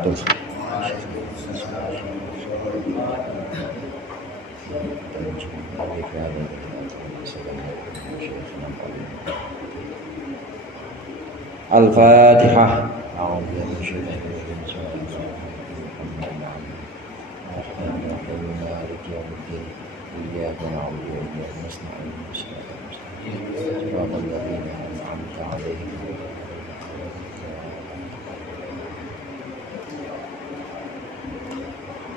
wabarakatuh. Al-Fatihah.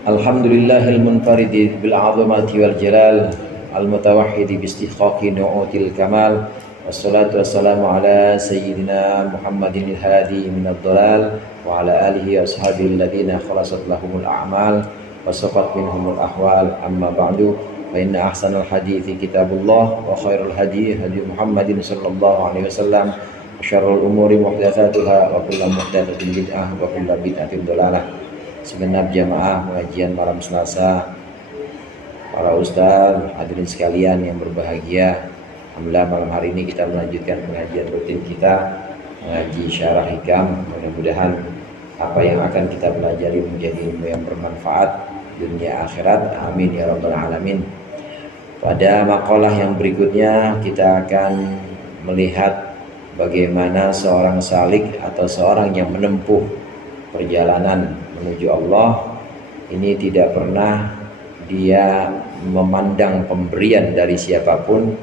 Alhamdulillahil munfaridi bil 'azamati wal jalal al-mutawahhidi bi istihqaqi nu'util kamal. Wassalatu wassalamu ala sayyidina Muhammadin al-hadi minad dhalal wa ala alihi wa ashabihi alladhina khalasat lahumul a'mal wa safat minhumul ahwal. Amma ba'du, fa inna ahsanal hadithi kitabullah wa khairul hadi hadi Muhammadin sallallahu alaihi wasallam wa syarrul umuri muhdatsatuha wa kullu muhdatsatin bid'ah wa kullu bid'atin dhalalah. Segenap jamaah pengajian malam Selasa, para ustaz, hadirin sekalian yang berbahagia, alhamdulillah malam hari ini kita melanjutkan pengajian rutin kita, mengaji syarah hikam. Mudah-mudahan apa yang akan kita pelajari menjadi ilmu yang bermanfaat dunia akhirat, amin ya rabbal alamin. Pada makalah yang berikutnya kita akan melihat bagaimana seorang salik atau seorang yang menempuh perjalanan menuju Allah ini tidak pernah dia memandang pemberian dari siapapun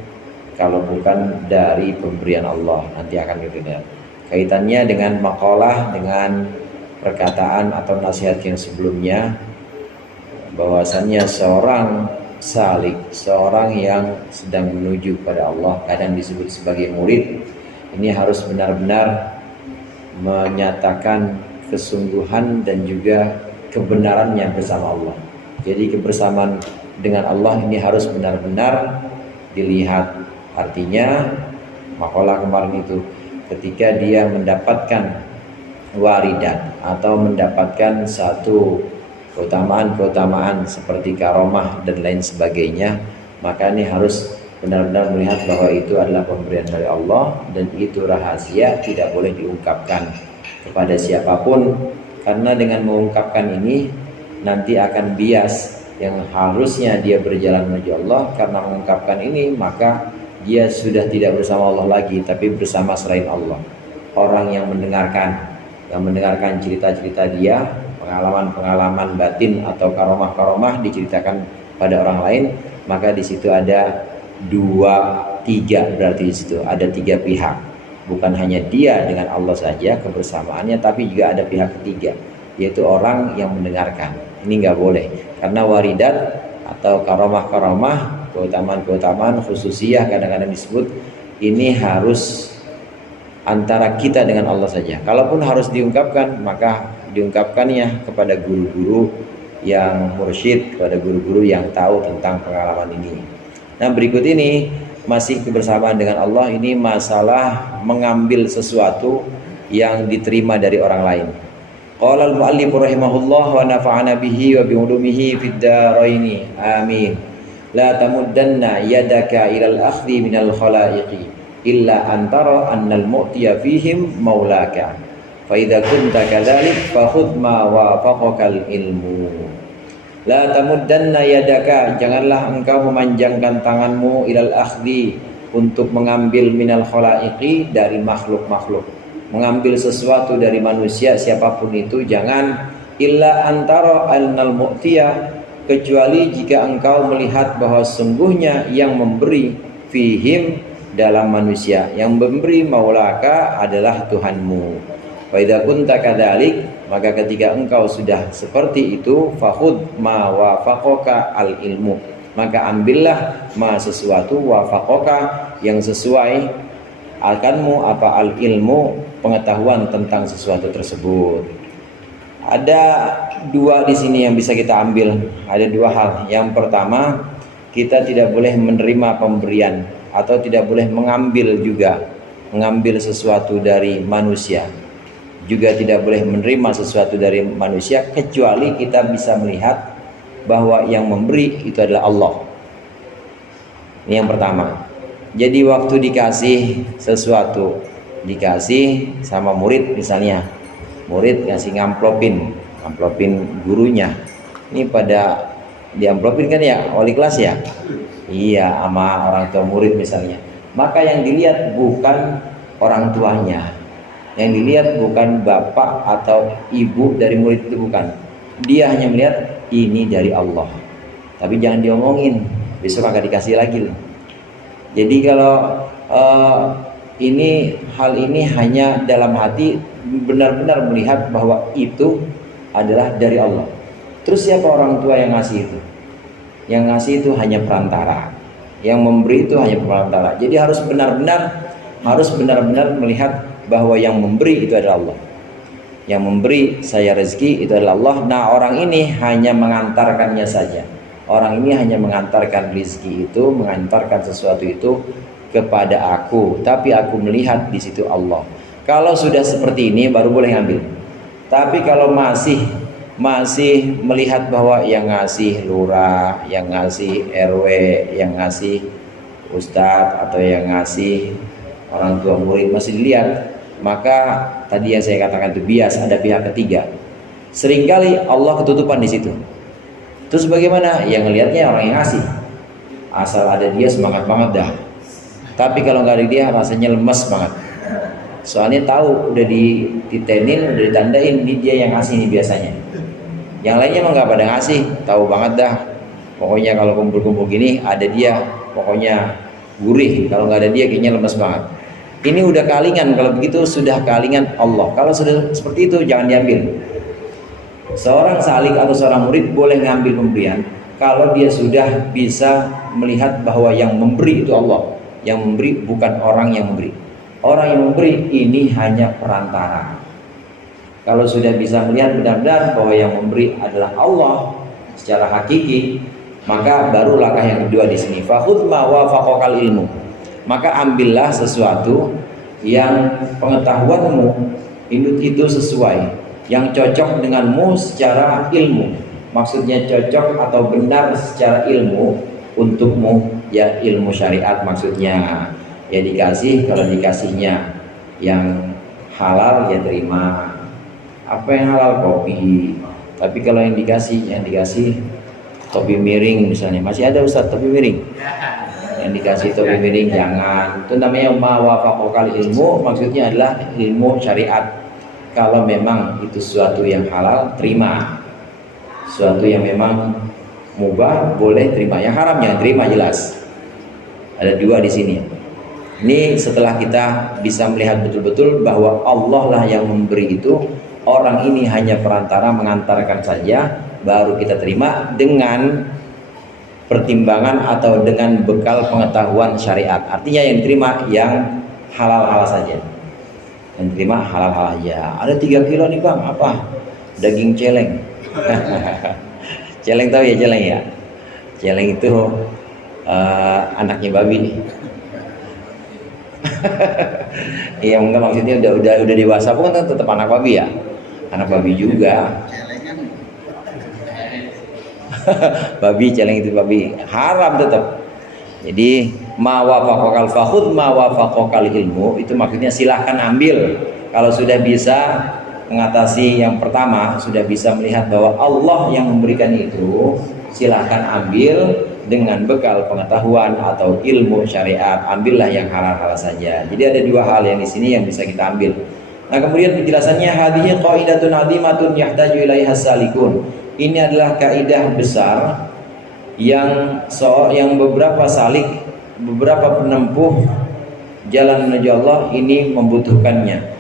kalau bukan dari pemberian Allah. Nanti akan kita lihat kaitannya dengan makalah, dengan perkataan atau nasihat yang sebelumnya, bahwasannya seorang salik, seorang yang sedang menuju kepada Allah, kadang disebut sebagai murid, ini harus benar-benar menyatakan kesungguhan dan juga kebenarannya bersama Allah. Jadi kebersamaan dengan Allah ini harus benar-benar dilihat. Artinya makalah kemarin itu ketika dia mendapatkan waridat atau mendapatkan satu keutamaan-keutamaan seperti karomah dan lain sebagainya, maka ini harus benar-benar melihat bahwa itu adalah pemberian dari Allah dan itu rahasia, tidak boleh diungkapkan kepada siapapun, karena dengan mengungkapkan ini nanti akan bias yang harusnya dia berjalan menuju Allah. Karena mengungkapkan ini maka dia sudah tidak bersama Allah lagi, tapi bersama selain Allah. Orang yang mendengarkan cerita-cerita dia, pengalaman-pengalaman batin atau karomah-karomah diceritakan pada orang lain, maka di situ ada tiga, berarti di situ ada tiga pihak. Bukan hanya dia dengan Allah saja kebersamaannya, tapi juga ada pihak ketiga, yaitu orang yang mendengarkan. Ini nggak boleh, karena waridat atau karomah-karomah, keutamaan-keutamaan khususiyah kadang-kadang disebut, ini harus antara kita dengan Allah saja. Kalaupun harus diungkapkan, maka diungkapkannya kepada guru-guru yang mursyid, kepada guru-guru yang tahu tentang pengalaman ini. Nah, berikut ini masih kebersamaan dengan Allah, ini masalah mengambil sesuatu yang diterima dari orang lain. Qala al-muallif rahimahullah wa nafa'ana bihi wa bi ulumihi fid dharaini amin. La tamuddanna yadaka ilal akhdhi minal khalaiqi illa antara annal mu'tiya fihim maulaka fa idza kunta kadzalik fa khudh ma wafaqakal ilmu. La tamuddanna yadaka, janganlah engkau memanjangkan tanganmu ilal akhdhi, untuk mengambil minal khalaiqi, dari makhluk-makhluk, mengambil sesuatu dari manusia siapapun itu, jangan. Illa antara annal mu'tiya, kecuali jika engkau melihat bahwa sungguhnya yang memberi fihim, dalam manusia, yang memberi maulaka adalah Tuhanmu. Wa idza kunta kadzalik, maka ketika engkau sudah seperti itu, fakhud ma wafaqaka al ilmu, maka ambillah ma sesuatu wafaqaka yang sesuai akanmu apa al ilmu, pengetahuan tentang sesuatu tersebut. Ada dua di sini yang bisa kita ambil, ada dua hal. Yang pertama, kita tidak boleh menerima pemberian atau tidak boleh mengambil sesuatu dari manusia, juga tidak boleh menerima sesuatu dari manusia kecuali kita bisa melihat bahwa yang memberi itu adalah Allah. Ini yang pertama. Jadi waktu dikasih sesuatu, dikasih sama murid misalnya, murid ngasih ngamplopin, amplopin gurunya. Ini pada diamplopin kan ya wali kelas ya, iya, sama orang tua murid misalnya. Maka yang dilihat bukan orang tuanya, yang dilihat bukan bapak atau ibu dari murid itu, bukan. Dia hanya melihat ini dari Allah. Tapi jangan diomongin, besok akan dikasih lagi loh. Jadi kalau hal ini hanya dalam hati, benar-benar melihat bahwa itu adalah dari Allah. Terus siapa orang tua yang ngasih itu? Yang ngasih itu hanya perantara, yang memberi itu hanya perantara. Jadi harus benar-benar melihat bahwa yang memberi itu adalah Allah. Yang memberi saya rezeki itu adalah Allah. Nah, orang ini hanya mengantarkannya saja. Orang ini hanya mengantarkan rezeki itu, mengantarkan sesuatu itu kepada aku, tapi aku melihat di situ Allah. Kalau sudah seperti ini baru boleh ngambil. Tapi kalau masih melihat bahwa yang ngasih lurah, yang ngasih RW, yang ngasih ustadz, atau yang ngasih orang tua murid masih dilihat, maka tadi yang saya katakan itu bias, ada pihak ketiga. Seringkali Allah ketutupan di situ. Terus bagaimana? Yang ngelihatnya orang yang ngasih, asal ada dia semangat banget dah. Tapi kalau nggak ada dia rasanya lemes banget. Soalnya tahu udah dititenin, udah ditandain, ini dia yang ngasih ini biasanya. Yang lainnya mah nggak pada ngasih, tahu banget dah. Pokoknya kalau kumpul-kumpul gini ada dia, pokoknya gurih. Kalau nggak ada dia kayaknya lemes banget. Ini udah kalingan, kalau begitu sudah kalingan Allah. Kalau sudah seperti itu jangan diambil. Seorang salik atau seorang murid boleh ngambil pemberian kalau dia sudah bisa melihat bahwa yang memberi itu Allah. Yang memberi bukan orang yang memberi. Orang yang memberi ini hanya perantara. Kalau sudah bisa melihat benar-benar bahwa yang memberi adalah Allah secara hakiki, maka baru langkah yang kedua di sini. Fakhudh ma wafaqakal ilmu. Maka ambillah sesuatu yang pengetahuanmu itu sesuai, yang cocok denganmu secara ilmu. Maksudnya cocok atau benar secara ilmu untukmu, ya ilmu syariat maksudnya. Ya dikasih, kalau dikasihnya yang halal ya terima. Apa yang halal? Kopi. Tapi kalau yang dikasih topi miring misalnya, masih ada Ustaz topi miring, yang dikasih topi miring jangan. Itu namanya mawafaqal ilmu, maksudnya adalah ilmu syariat. Kalau memang itu sesuatu yang halal, terima. Sesuatu yang memang mubah boleh terima, yang haram jangan terima, jelas. Ada dua di sini. Ini setelah kita bisa melihat betul-betul bahwa Allah lah yang memberi itu, orang ini hanya perantara mengantarkan saja, baru kita terima dengan pertimbangan atau dengan bekal pengetahuan syariat. Artinya yang diterima yang halal-halal saja. Yang diterima halal-halal aja. Ada 3 kilo nih bang, apa? Daging celeng. Celeng tahu ya celeng ya? Celeng itu anaknya babi nih. Iya enggak, maksudnya udah dewasa pun kan tetap anak babi ya, anak babi juga. Babi celeng itu babi haram tetap. Jadi mawafaqal fakhud mawafaqal ilmu itu maksudnya silahkan ambil. Kalau sudah bisa mengatasi yang pertama, sudah bisa melihat bahwa Allah yang memberikan itu, silahkan ambil dengan bekal pengetahuan atau ilmu syariat. Ambillah yang halal-halal saja. Jadi ada dua hal yang di sini yang bisa kita ambil. Nah, kemudian penjelasannya, hadhihi qaidatun 'azimatun yahtaju ilaiha salikun. Ini adalah kaidah besar yang beberapa salik, beberapa penempuh jalan menuju Allah ini membutuhkannya.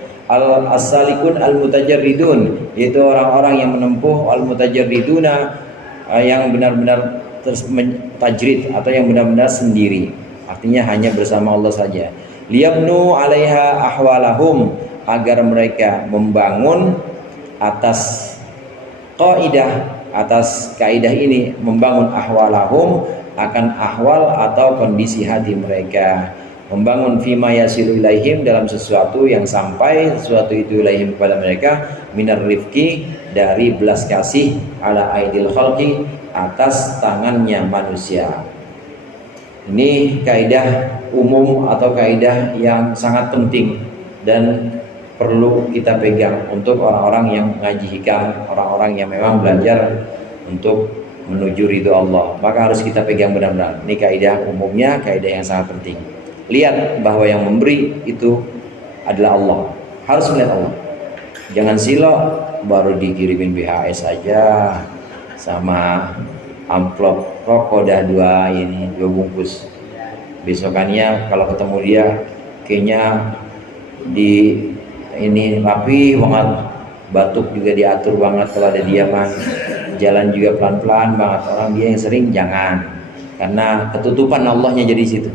As-salikun al-mutajarridun, yaitu orang-orang yang menempuh, al-mutajarriduna, yang benar-benar tajrid atau yang benar-benar sendiri, artinya hanya bersama Allah saja. Liyabnu 'alaiha ahwalahum, agar mereka membangun atas kaidah ini, membangun ahwalahum, akan ahwal atau kondisi hati mereka, membangun fima yasilu ilaihim, dalam sesuatu yang sampai sesuatu itu ilaihim kepada mereka, minar rifqi, dari belas kasih, ala aidil khalqi, atas tangannya manusia. Ini kaidah umum atau kaidah yang sangat penting, dan perlu kita pegang untuk orang-orang yang ngaji hikam, orang-orang yang memang belajar untuk menuju ridho Allah. Maka harus kita pegang benar-benar. Ini kaidah umumnya, kaidah yang sangat penting. Lihat bahwa yang memberi itu adalah Allah. Harus melihat Allah. Jangan silo baru dikirimin BHS aja sama amplop rokok dah dua bungkus. Besokannya kalau ketemu dia kayaknya di ini rapi banget, batuk juga diatur banget kalau ada dia mah, jalan juga pelan-pelan banget. Orang dia yang sering jangan, karena ketutupan Allahnya jadi situ.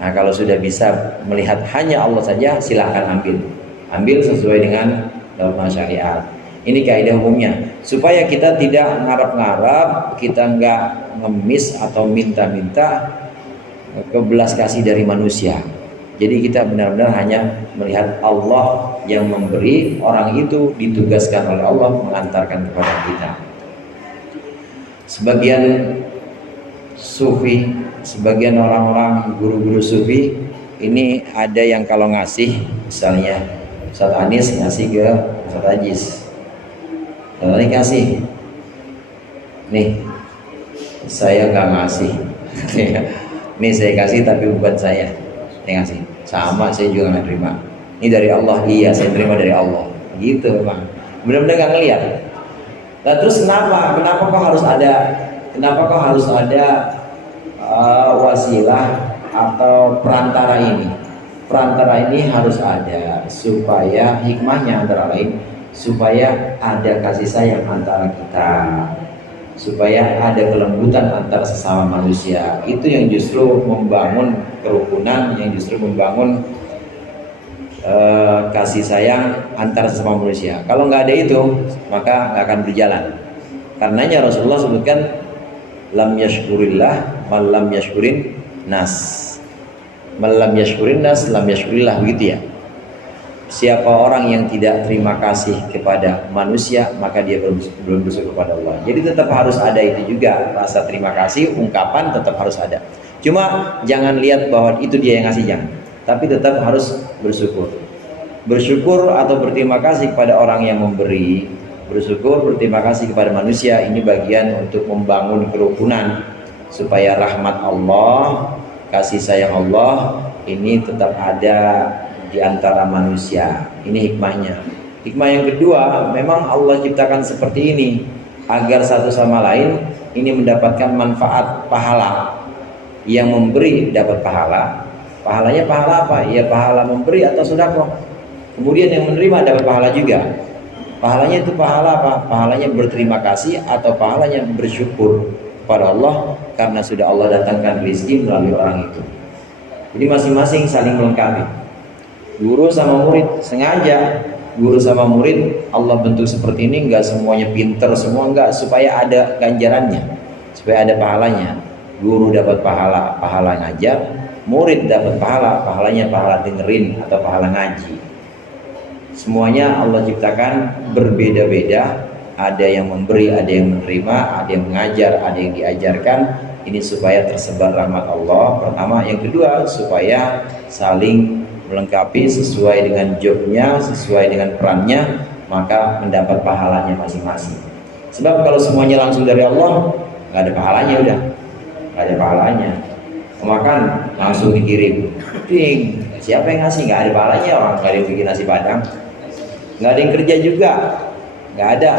Nah kalau sudah bisa melihat hanya Allah saja, silahkan ambil sesuai dengan norma syariat. Ini kaidah umumnya, supaya kita tidak ngarap-ngarap, kita nggak ngemis atau minta-minta kebelas kasih dari manusia. Jadi kita benar-benar hanya melihat Allah yang memberi, orang itu ditugaskan oleh Allah mengantarkan kepada kita. Sebagian sufi, sebagian orang-orang guru-guru sufi ini ada yang kalau ngasih, misalnya Ustaz Anis ngasih ke Ustaz Ajis, kalau ini kasih, nih saya gak ngasih, nih saya kasih tapi bukan saya. Ini ngasih, sama saya juga nggak terima. Ini dari Allah, iya saya terima dari Allah. Gitu bang. Benar-benar nggak ngeliat. Nah terus kenapa kok harus ada wasilah atau perantara ini? Perantara ini harus ada supaya hikmahnya antara lain supaya ada kasih sayang antara kita, supaya ada kelembutan antar sesama manusia. Itu yang justru membangun kerukunan, yang justru membangun kasih sayang antar sesama manusia. Kalau nggak ada itu, maka nggak akan berjalan. Karenanya Rasulullah sebutkan lam yashkurillah mal lam yashkurin nas, mal lam yashkurin nas lam yashkurillah, begitu ya. Siapa orang yang tidak terima kasih kepada manusia, maka dia belum bersyukur kepada Allah. Jadi tetap harus ada itu juga, rasa terima kasih, ungkapan tetap harus ada. Cuma jangan lihat bahwa itu dia yang ngasih, jangan. Tapi tetap harus bersyukur. Bersyukur atau berterima kasih kepada orang yang memberi, bersyukur, berterima kasih kepada manusia, ini bagian untuk membangun kerukunan supaya rahmat Allah, kasih sayang Allah ini tetap ada di antara manusia. Ini hikmahnya. Hikmah yang kedua, memang Allah ciptakan seperti ini agar satu sama lain ini mendapatkan manfaat pahala. Yang memberi dapat pahala. Pahalanya pahala apa? Ya pahala memberi atau sedekah. Kemudian yang menerima dapat pahala juga. Pahalanya itu pahala apa? Pahalanya berterima kasih atau pahalanya bersyukur kepada Allah karena sudah Allah datangkan rezeki melalui orang itu. Jadi masing-masing saling melengkapi. Guru sama murid, sengaja guru sama murid Allah bentuk seperti ini, enggak semuanya pinter semua, enggak, supaya ada ganjarannya, supaya ada pahalanya. Guru dapat pahala ngajar, murid dapat pahalanya pahala dengerin atau pahala ngaji. Semuanya Allah ciptakan berbeda-beda, ada yang memberi, ada yang menerima, ada yang mengajar, ada yang diajarkan. Ini supaya tersebar rahmat Allah pertama, yang kedua supaya saling melengkapi sesuai dengan jobnya, sesuai dengan perannya, maka mendapat pahalanya masing-masing. Sebab kalau semuanya langsung dari Allah, nggak ada pahalanya, udah nggak ada pahalanya. Makan langsung dikirim, ding, siapa yang ngasih? Nggak ada pahalanya, orang nggak ada yang bikin nasi padang, nggak ada yang kerja juga, nggak ada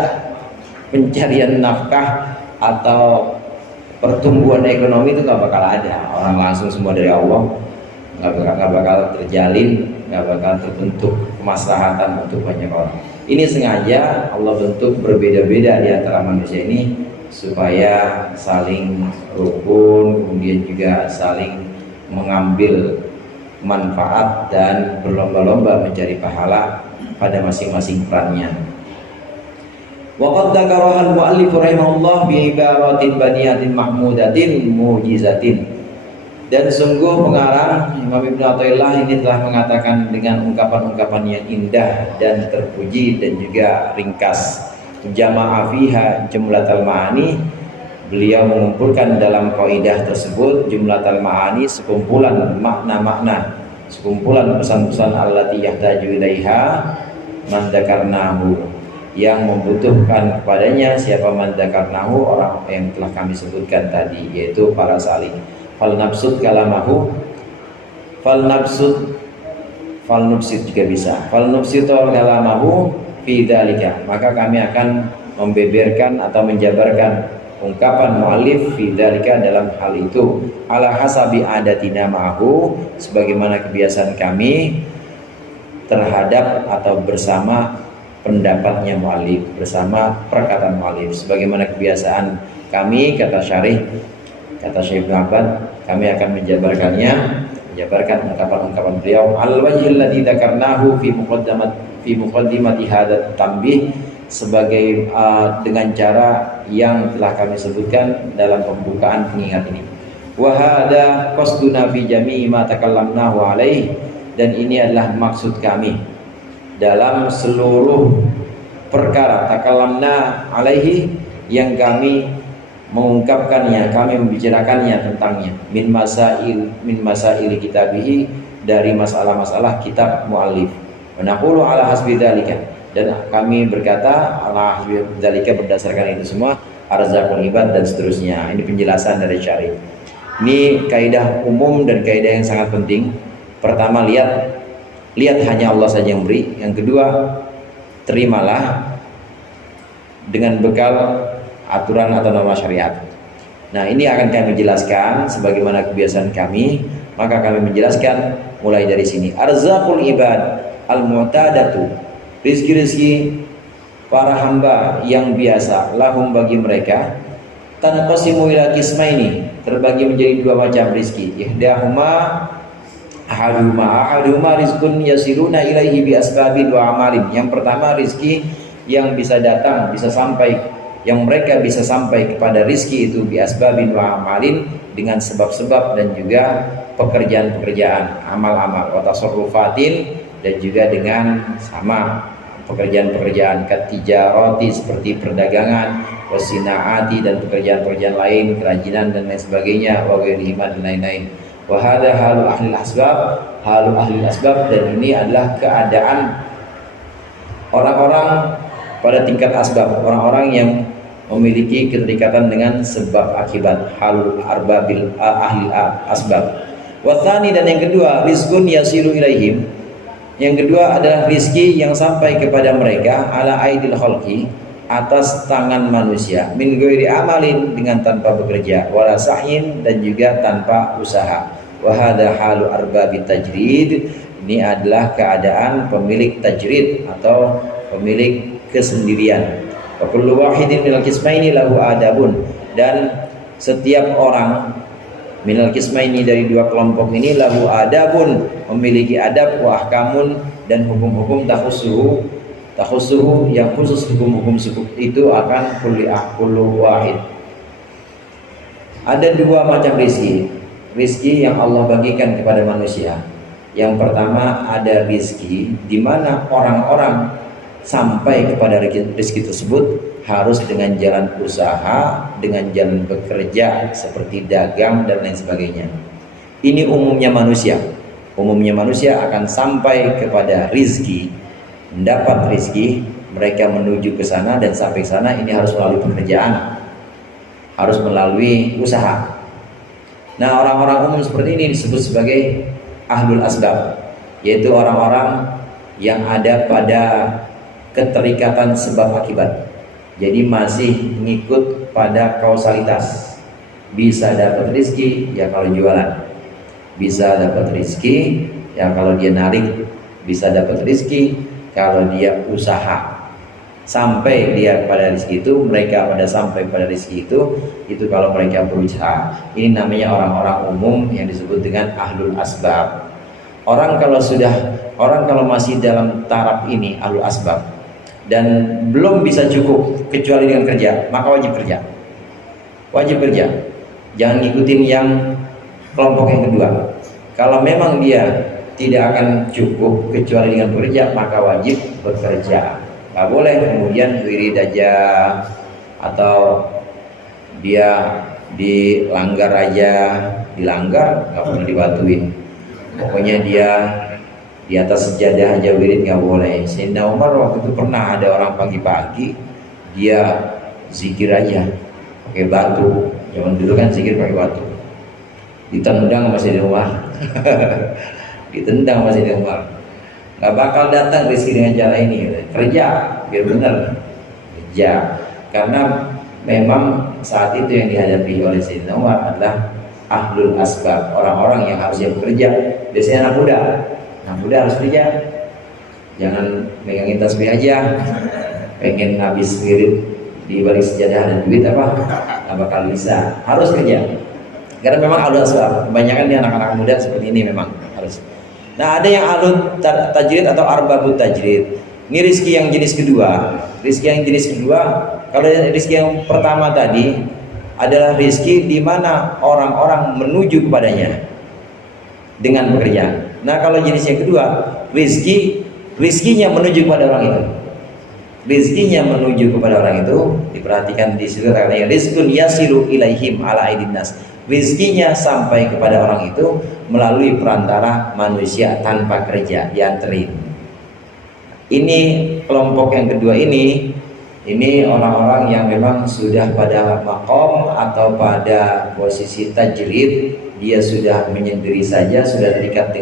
pencarian nafkah atau pertumbuhan ekonomi, itu nggak bakal ada. Orang langsung semua dari Allah, nggak bakal terjalin, nggak bakal terbentuk kemaslahatan untuk banyak orang. Ini sengaja Allah bentuk berbeda-beda di antara manusia ini supaya saling rukun, kemudian juga saling mengambil manfaat dan berlomba-lomba mencari pahala pada masing-masing perannya. Waqad dzakaraha al-mu'allif rahimahullah bi ibaratin baniyatin mahmudatin mujizatin. Dan sungguh pengarang Imam Ibnu Athaillah ini telah mengatakan dengan ungkapan-ungkapan yang indah dan terpuji dan juga ringkas. Jama'a fiha jumlatal ma'ani, beliau mengumpulkan dalam kaidah tersebut jumlatal ma'ani, sekumpulan makna-makna sekumpulan pesan-pesan allati yahtaju ilaiha man dzakarnahu, yang membutuhkan kepadanya siapa man dzakarnahu, orang yang telah kami sebutkan tadi, yaitu para salih. Fal nafsud kalamahu, fal nafsid juga bisa, fal nafsid kalamahu fi dzalika, maka kami akan membeberkan atau menjabarkan ungkapan mu'allif fi dzalika, dalam hal itu, ala hasabi adatina ma'ahu, sebagaimana kebiasaan kami terhadap atau bersama pendapatnya mu'allif, bersama perkataan mu'allif, sebagaimana kebiasaan kami, kata syarih, kata Syekh Ibnu Abbad, kami akan menjabarkan ungkapan-ungkapan beliau al-wajhil ladzi dzakarnahu fi muqaddimati hadat tambih, sebagai dengan cara yang telah kami sebutkan dalam pembukaan pengingat ini. Wa hadza qasduna fi jami'i ma takallamnahu alaihi, dan ini adalah maksud kami dalam seluruh perkara takallamna alaihi yang kami mengungkapkannya, kami membicarakannya tentangnya, min masail kitabihi, dari masalah-masalah kitab muallif. Wa naqulu ala hasbi dzalika, dan kami berkata ala hasbi dzalika, berdasarkan itu semua, arzaqul ibad dan seterusnya. Ini penjelasan dari syarih. Ini kaidah umum dan kaidah yang sangat penting. Pertama, lihat hanya Allah saja yang beri. Yang kedua, terimalah dengan bekal aturan atau norma syariat. Nah, ini akan kami jelaskan sebagaimana kebiasaan kami. Maka kami menjelaskan mulai dari sini. Arzaqul ibad al-mu'tadatu, rizki-rizki para hamba yang biasa, lahum bagi mereka, tanqasimu ila qismaini, terbagi menjadi dua macam rizki. Ahaduma rizqun yasiruna ilaihi bi asbabin wa amalin. Yang pertama, rizki yang bisa datang, bisa sampai, yang mereka bisa sampai kepada rizki itu bi asbabin wa amalin, dengan sebab-sebab dan juga pekerjaan-pekerjaan, amal-amal, wa tasarrufatin, dan juga dengan sama pekerjaan-pekerjaan, katijarati, seperti perdagangan, wasinaati, dan pekerjaan-pekerjaan lain, kerajinan dan lain sebagainya, wa ghairihima, dan lain-lain. Wa hadza halu ahli asbab, dan ini adalah keadaan orang-orang pada tingkat asbab, orang-orang yang memiliki keterikatan dengan sebab akibat, halul arbabil ahli asbab. Wa tsani, dan yang kedua, rizqun yasilu ilaihim, yang kedua adalah rizki yang sampai kepada mereka, ala aidil khalqi, atas tangan manusia, min ghairi amalin, dengan tanpa bekerja, wala sa'yin, dan juga tanpa usaha. Wa hadza halu arbabit tajrid, ini adalah keadaan pemilik tajrid atau pemilik kesendirian. Wa kullu wahidin minal qismaini lahu adabun, dan setiap orang minal qismaini, dari dua kelompok ini, lahu adabun, memiliki adab, wa ahkamun, dan hukum-hukum takhusuhu, yang khusus hukum-hukum itu akan kullu wahid. Ada dua macam rizki yang Allah bagikan kepada manusia. Yang pertama, ada rizki di mana orang-orang sampai kepada rizki tersebut harus dengan jalan usaha, dengan jalan bekerja, seperti dagang dan lain sebagainya. Ini umumnya manusia. Umumnya manusia akan sampai kepada rizki, mendapat rizki, mereka menuju ke sana, dan sampai ke sana ini harus melalui pekerjaan, harus melalui usaha. Nah, orang-orang umum seperti ini disebut sebagai ahlul asbab, yaitu orang-orang yang ada pada keterikatan sebab akibat. Jadi masih mengikut pada kausalitas. Bisa dapat rizki ya kalau jualan, bisa dapat rizki ya kalau dia narik, bisa dapat rizki kalau dia usaha. Sampai dia pada rizki itu, mereka pada sampai pada rizki itu kalau mereka berusaha. Ini namanya orang-orang umum yang disebut dengan ahlul asbab. Orang kalau masih dalam taraf ini, ahlul asbab, dan belum bisa cukup kecuali dengan kerja, maka wajib kerja. Wajib kerja. Jangan ngikutin yang kelompok yang kedua. Kalau memang dia tidak akan cukup kecuali dengan bekerja, maka wajib bekerja. Gak boleh kemudian wirid aja, atau dia dilanggar aja, dilanggar gak pernah dibatuin. Pokoknya dia di atas sejadah aja wirid nggak boleh. Sayyidina Umar waktu itu pernah ada orang pagi-pagi dia zikir aja pakai batu. Zaman dulu kan zikir pakai batu. Ditendang sama Sayyidina Umar. Ditendang sama Sayyidina Umar. Nggak bakal datang rezeki dengan cara ini. Kerja biar benar. Kerja. Karena memang saat itu yang dihadapi oleh Sayyidina Umar adalah ahlul asbab, orang-orang yang harusnya bekerja. Biasanya anak muda harus kerja. Jangan megangin tasbih aja, pengen habis wirid di balik sejadah dan duit apa, nggak bakal bisa. Harus kerja. Karena memang ahlul asbab, kebanyakan di anak-anak muda seperti ini memang harus. Nah, ada yang ahlul tajrid atau arbabut tajrid. Ini rizki yang jenis kedua. Rizki yang jenis kedua, kalau rizki yang pertama tadi adalah rizki di mana orang-orang menuju kepadanya dengan pekerjaan. Nah, kalau jenis yang kedua, rizkinya menuju kepada orang itu. Rizkinya menuju kepada orang itu, diperhatikan di situ katanya rizkun yasilu ilaihim ala aidin nas. Rizkinya sampai kepada orang itu melalui perantara manusia tanpa kerja, dianterin. Ini kelompok yang kedua ini orang-orang yang memang sudah pada makom atau pada posisi tajrid, dia sudah menyendiri saja, sudah tidak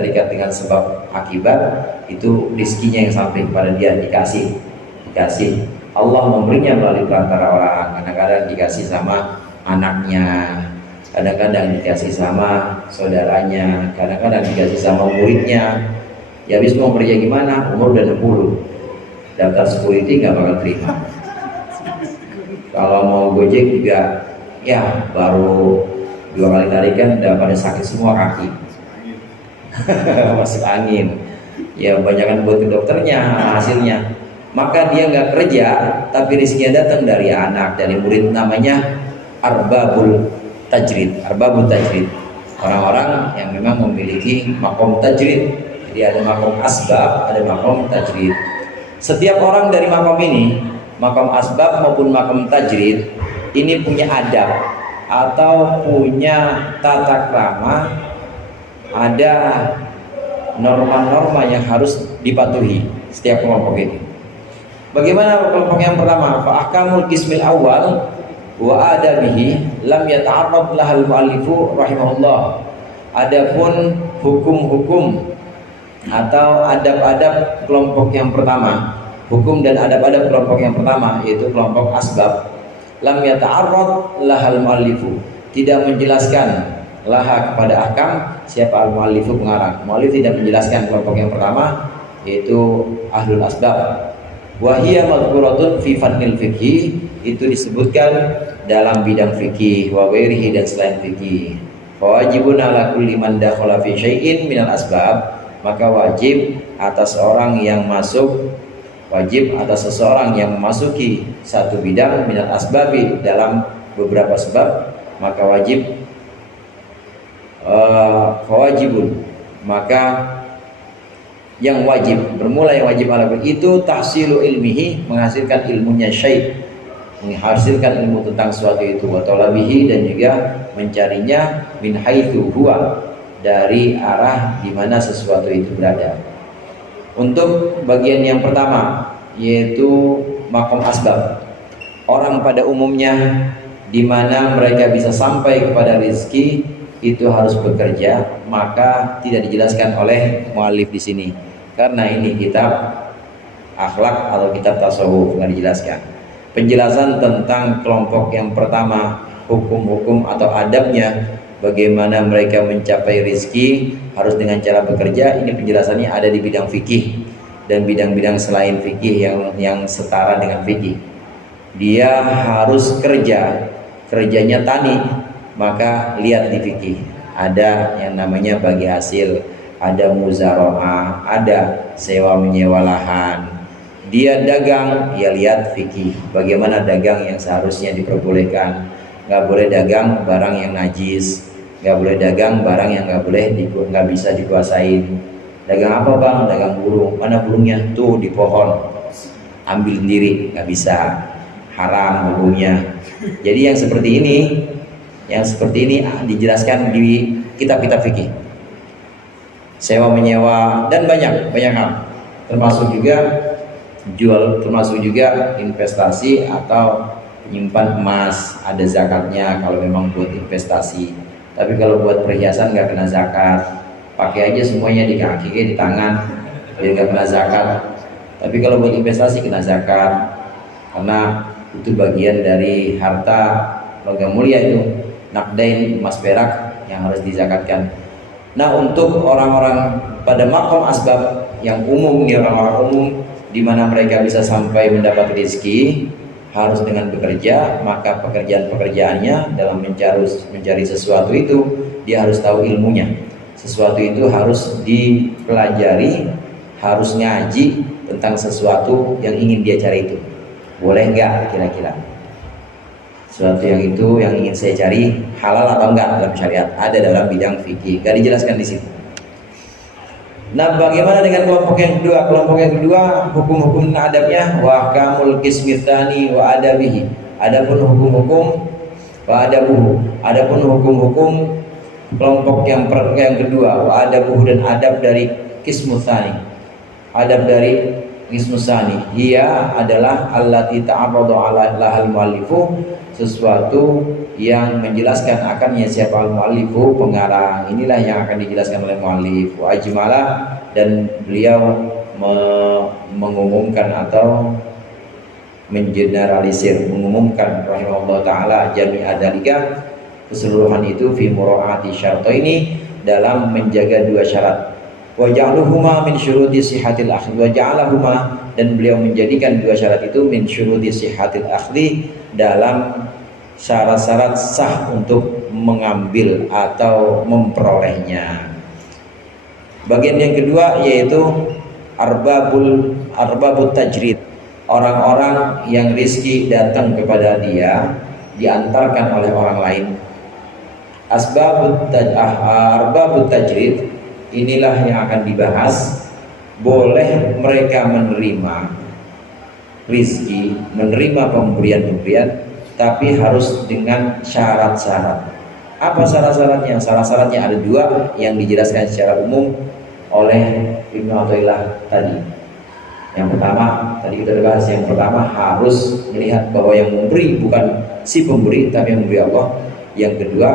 terikat dengan sebab akibat, itu rizkinya yang sampai kepada dia dikasih. Allah memberinya melalui perantara orang, kadang-kadang dikasih sama anaknya, kadang-kadang dikasih sama saudaranya, kadang-kadang dikasih sama muridnya. Ya habis mau kerja gimana? Umur udah 60, daftar security nggak bakal terima. Kalau mau gojek juga, ya baru 2 kali tarikan udah pada sakit semua kaki. Masuk angin. Ya banyakkan buat ke dokternya hasilnya. Maka dia nggak kerja, tapi rezekinya datang dari anak, dari murid, namanya arbabul tajrid. Orang-orang yang memang memiliki makom tajrid. Jadi ada makom asbab, ada makom tajrid. Setiap orang dari makom ini, makom asbab maupun makom tajrid, ini punya adab atau punya tata krama, ada norma-norma yang harus dipatuhi setiap kelompok ini. Bagaimana kelompok yang pertama? Fa ahkamul qismil awal wa adabihi lam yata'arrad lahal mu'allifu rahimahullah. Adapun hukum-hukum atau adab-adab kelompok yang pertama, hukum dan adab-adab kelompok yang pertama yaitu kelompok asbab, lam yata'arrad lahal mu'allifu, tidak menjelaskan laha kepada ahkam. Siapa al-mu'allifu? Pengarang. Mu'allif tidak menjelaskan kelompok yang pertama yaitu ahlul asbab. Wa hiya madhkuratun fi fannil fiqhi, itu disebutkan dalam bidang fikih, wa ghairihi, dan selain fikih. Fa wajibun ala kulli man dakhala fi syai'in minal asbab, maka wajib atas seseorang yang memasuki satu bidang minal asbabi, dalam beberapa sebab, maka wajibun, maka yang wajib ala itu tahsilu ilmihi, menghasilkan ilmunya syai', menghasilkan ilmu tentang suatu itu, wa talabihi, dan juga mencarinya, min haitsu huwa, dari arah di mana sesuatu itu berada. Untuk bagian yang pertama yaitu makom asbab, orang pada umumnya di mana mereka bisa sampai kepada rezeki itu harus bekerja, maka tidak dijelaskan oleh muallif di sini karena ini kitab akhlak atau kitab tasawuf, nggak dijelaskan. Penjelasan tentang kelompok yang pertama, hukum-hukum atau adabnya, bagaimana mereka mencapai rizki harus dengan cara bekerja, ini penjelasannya ada di bidang fikih dan bidang-bidang selain fikih yang setara dengan fikih. Dia harus kerjanya tani, maka lihat di fikih ada yang namanya bagi hasil, ada muzaroah, ada sewa menyewa lahan. Dia dagang, ya lihat fikih bagaimana dagang yang seharusnya diperbolehkan. Nggak boleh dagang barang yang najis, nggak boleh dagang barang yang nggak bisa dikuasain. Dagang apa bang? Dagang burung. Mana burungnya? Tuh di pohon, ambil sendiri, nggak bisa, haram burungnya. Jadi yang seperti ini dijelaskan di kitab-kitab fikih. sewa menyewa, dan banyak hal, termasuk juga jual, termasuk juga investasi atau menyimpan emas, ada zakatnya kalau memang buat investasi. Tapi kalau buat perhiasan nggak kena zakat, pakai aja semuanya di kaki, di tangan, jadi nggak kena zakat. Tapi kalau buat investasi kena zakat, karena itu bagian dari harta logam mulia, itu nakdain, emas perak yang harus dizakatkan. Nah, untuk orang-orang pada makom asbab yang umum, ya orang-orang umum, di mana mereka bisa sampai mendapat rezeki harus dengan bekerja, maka pekerjaannya dalam mencari sesuatu itu dia harus tahu ilmunya. Sesuatu itu harus dipelajari, harus ngaji tentang sesuatu yang ingin dia cari itu. Boleh nggak kira-kira? Sesuatu yang itu yang ingin saya cari halal atau enggak dalam syariat? Ada dalam bidang fikih, nggak dijelaskan di situ. Nah, bagaimana dengan kelompok yang kedua? Kelompok yang kedua, hukum-hukum adabnya wa kamul qismitsani wa adabihi. Adapun hukum-hukum wa adabuhu. Adapun hukum-hukum kelompok yang kedua, wa adabuhu, dan adab dari qismutsani. Adab dari qismutsani, ia adalah allati ta'arrada 'ala lahal muallifu, sesuatu yang menjelaskan akannya siapa al-muallifu, pengarang. Inilah yang akan dijelaskan oleh muallif. Wa ajmalah, dan beliau mengumumkan atau mengeneralisir, mengumumkan rahimahullah taala jami'a dzalika, keseluruhan itu fi mura'ati syartaini, dalam menjaga dua syarat. Wa ja'aluhuma min syuruti sihhatil akhdhi, wa ja'alahuma, dan beliau menjadikan dua syarat itu min syuruti sihhatil akhdhi, dalam syarat-syarat sah untuk mengambil atau memperolehnya. Bagian yang kedua yaitu arbabut tajrid, orang-orang yang rizki datang kepada dia diantarkan oleh orang lain. Arbabut tajrid, inilah yang akan dibahas. Boleh mereka menerima rizki, menerima pemberian-pemberian, tapi harus dengan syarat-syarat. Apa syarat-syaratnya? Syarat-syaratnya ada dua yang dijelaskan secara umum oleh Ibnu Athaillah tadi. Yang pertama, tadi kita bahas, yang pertama harus melihat bahwa yang memberi bukan si pemberi, tapi yang memberi Allah. Yang kedua,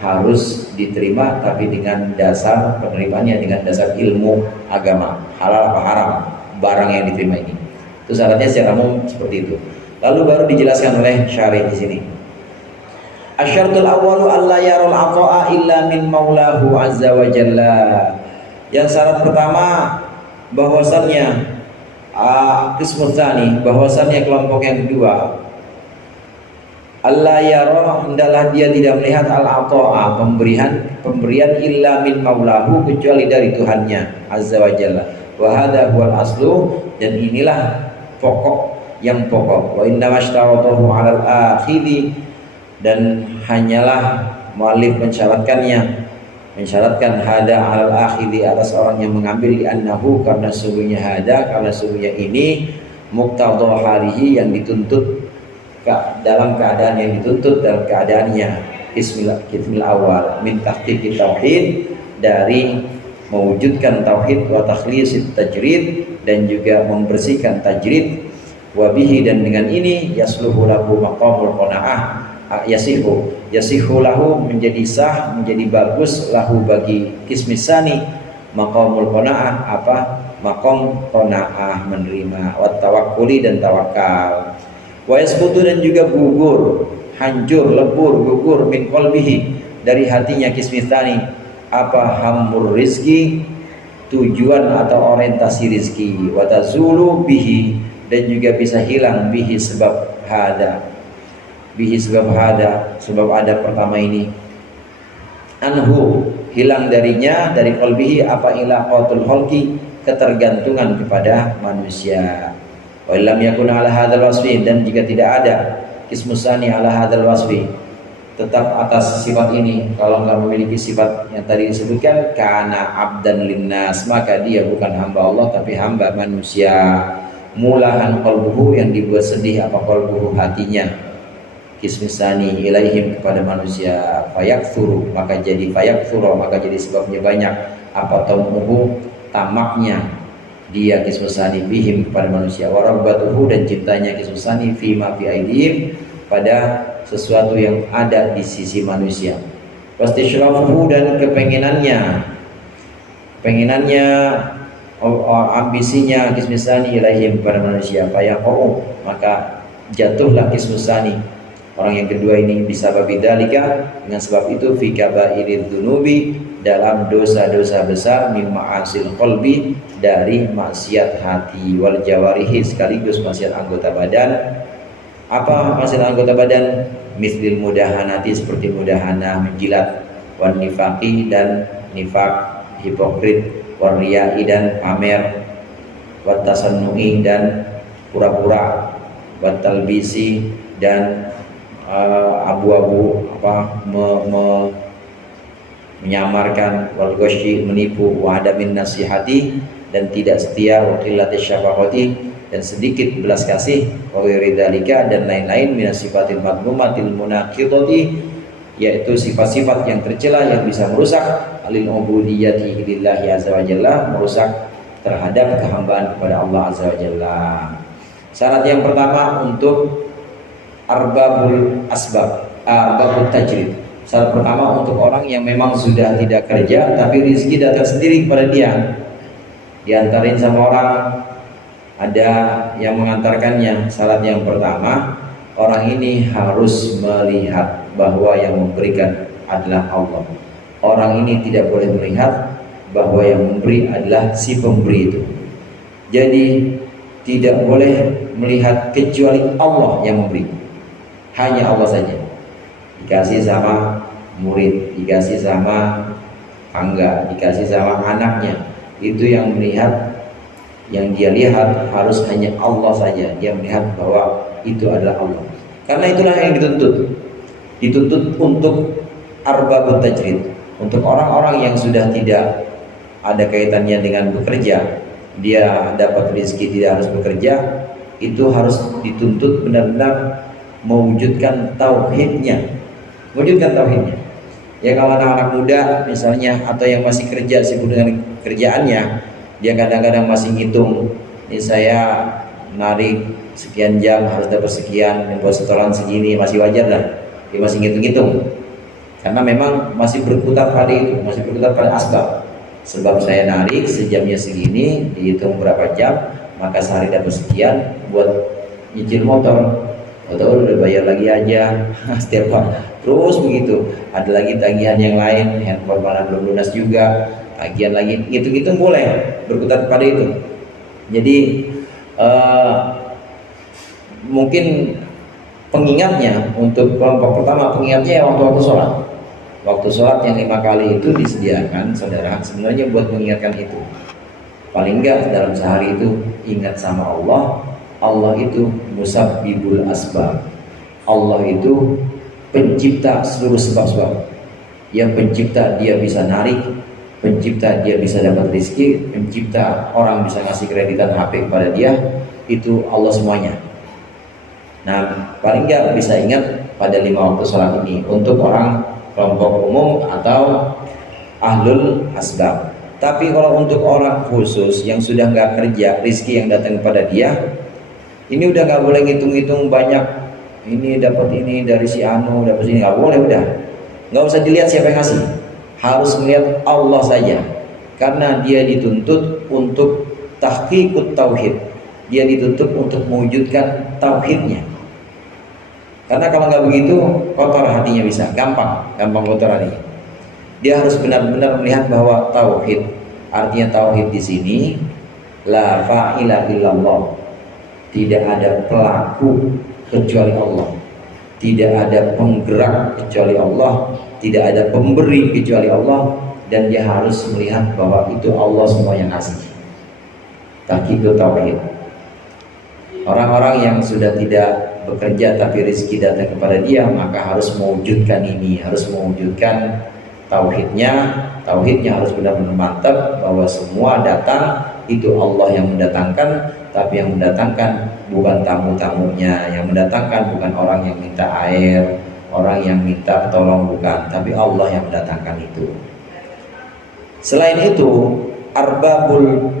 harus diterima tapi dengan dasar penerimaannya dengan dasar ilmu agama, halal apa haram barang yang diterima ini. Itu syaratnya secara umum seperti itu. Lalu baru dijelaskan oleh syarih di sini. Asyartul awwalu alla yarul ata'a illa min maulahu azza wa jalla. Yang syarat pertama bahwasannya qismul tsani, bahwasannya kelompok yang kedua, alla yara, hendaklah dia tidak melihat al ata'a, pemberian illa min maulahu, kecuali dari Tuhannya azza wa jalla. Wa hadha huwal aslu, dan inilah pokok yang pokok. Wa inna masytaratahu 'alal akhidhi, dan hanyalah muallif mensyaratkan hada 'alal akhidhi, atas orang yang mengambil, di annahu, karena sungguhnya hada, karena sungguhnya ini muqtadha halihi, yang dituntut dalam keadaan yang dituntut dalam keadaannya. Ismil awal min tahqiqit tauhid, dari mewujudkan tauhid, wa takhlisit tajrid, dan juga membersihkan tajrid. Wabihi, dan dengan ini yasluhu lahu maqamul qanaah, yasihu lahu, menjadi sah, menjadi bagus, lahu bagi qismisani, maqamul qanaah, apa? Maqam qanaah, menerima, wa tawakkuli, dan tawakal. Wa yasqutu, dan juga gugur, hancur, lebur, gugur, min qalbihi, dari hatinya qismisani, apa? Hammur rizki, tujuan atau orientasi rizki. Wa tazulu bihi, dan juga bisa hilang bihi, sebab hada, sebab ada pertama ini, anhu, hilang darinya, dari qalbihi, apa? Ilaqatul khalqi, ketergantungan kepada manusia. Wa illam yakun ala hadzal wasfi, dan jika tidak ada qismusani ala hadzal wasfi, tetap atas sifat ini, kalau enggak memiliki sifat yang tadi disebutkan, kana abdan linnas, maka dia bukan hamba Allah tapi hamba manusia. Mulahan qalbuhu, yang dibuat sedih, apa? Qalbuhu, hatinya, qismisani ilaihim, kepada manusia. Fayakthuru, maka jadi fayakthuru, maka jadi sebabnya banyak. apa tamuhu, tamaknya dia kismusani fihim kepada manusia, warabbatuhu dan cintanya kismusani fima fi aidihim pada sesuatu yang ada di sisi manusia, wastisyrafuhu dan pengenannya ambisinya kismusani ilaihim kepada manusia, fayaqau maka jatuhlah kismusani orang yang kedua ini bisa babidalika dengan sebab itu fi kabairid dzunubi dalam dosa-dosa besar min ma'asil qalbi dari maksiat hati wal jawarihi sekaligus maksiat anggota badan. Apa maksiat anggota badan? Mislil mudahanati seperti mudahana menjilat, wan nifaqi dan nifaq hipokrit, wan riya'i dan pamer, wat tasannu'i dan pura-pura, wat talbisi dan abu-abu menyamarkan, wal ghasyi menipu, wa adamin nasihati dan tidak setia, wa qillati syafaqati dan sedikit belas kasih, wa ghairidzalika dan lain-lain minas sifatil madmumatil munaqidati yaitu sifat-sifat yang tercela yang bisa merusak alil ubudiyyati lillahi azza wa jalla, merusak terhadap kehambaan kepada Allah azza wa jalla. Syarat yang pertama untuk arbabul tajrid. Syarat pertama untuk orang yang memang sudah tidak kerja tapi rezeki datang sendiri kepada dia, diantarin sama orang, ada yang mengantarkannya. Syarat yang pertama, orang ini harus melihat bahwa yang memberikan adalah Allah. Orang ini tidak boleh melihat bahwa yang memberi adalah si pemberi itu. Jadi tidak boleh melihat kecuali Allah yang memberi. Hanya Allah saja. Dikasih sama murid, dikasih sama tangga, dikasih sama anaknya, itu yang melihat, yang dia lihat harus hanya Allah saja. Dia melihat bahwa itu adalah Allah. Karena itulah yang dituntut untuk arbabut tajrid, untuk orang-orang yang sudah tidak ada kaitannya dengan bekerja, dia dapat rezeki tidak harus bekerja, itu harus dituntut benar-benar mewujudkan tauhidnya. Ya kalau anak-anak muda misalnya atau yang masih kerja sibuk dengan kerjaannya, dia kadang-kadang masih ngitung, ini saya narik sekian jam harus dapat sekian, dan buat setoran segini, masih wajar lah. Dia masih ngitung-ngitung. Karena memang masih berputar pada itu, masih berputar pada asbab. Sebab saya narik sejamnya segini, dihitung berapa jam, maka sehari dapat sekian buat nyicil motor. Atau udah bayar lagi aja setiap hari. Terus begitu. Ada lagi tagihan yang lain, handphone mana belum lunas juga, tagihan lagi, gitu-gitu boleh berputar pada itu. Jadi mungkin pengingatnya untuk kelompok pertama, pengingatnya ya waktu sholat. Waktu sholat yang 5 kali itu disediakan, saudara, sebenarnya buat mengingatkan itu. Paling enggak dalam sehari itu ingat sama Allah. Allah itu musabbibul asbab. Allah itu pencipta seluruh sebab-sebab. Yang pencipta dia bisa narik, pencipta dia bisa dapat rezeki, pencipta orang bisa ngasih kreditan HP kepada dia, itu Allah semuanya. Nah, paling enggak bisa ingat pada 5 waktu sholat ini untuk orang kelompok umum atau ahlul asbab. Tapi kalau untuk orang khusus yang sudah nggak kerja, rezeki yang datang kepada dia, ini udah nggak boleh ngitung-ngitung banyak. Ini dapat ini dari si Anu, dapat sini, nggak boleh, udah. Nggak usah dilihat siapa yang ngasih. Harus melihat Allah saja. Karena dia dituntut untuk tahqiqut tauhid. Dia dituntut untuk mewujudkan tauhidnya. Karena kalau nggak begitu, kotor hatinya bisa, gampang kotor hatinya. Dia harus benar-benar melihat bahwa tauhid, artinya tauhid di sini la fa'ila illallah. Tidak ada pelaku kecuali Allah, tidak ada penggerak kecuali Allah, tidak ada pemberi kecuali Allah, dan dia harus melihat bahwa itu Allah semua yang ngasih. Tahqiqut tauhid. Orang-orang yang sudah tidak bekerja tapi rezeki datang kepada dia, maka harus mewujudkan ini, harus mewujudkan tauhidnya. Tauhidnya harus benar-benar mantap bahwa semua datang itu Allah yang mendatangkan, tapi yang mendatangkan bukan tamu-tamunya, yang mendatangkan bukan orang yang minta air, orang yang minta tolong, bukan, tapi Allah yang mendatangkan itu. Selain itu, arbabul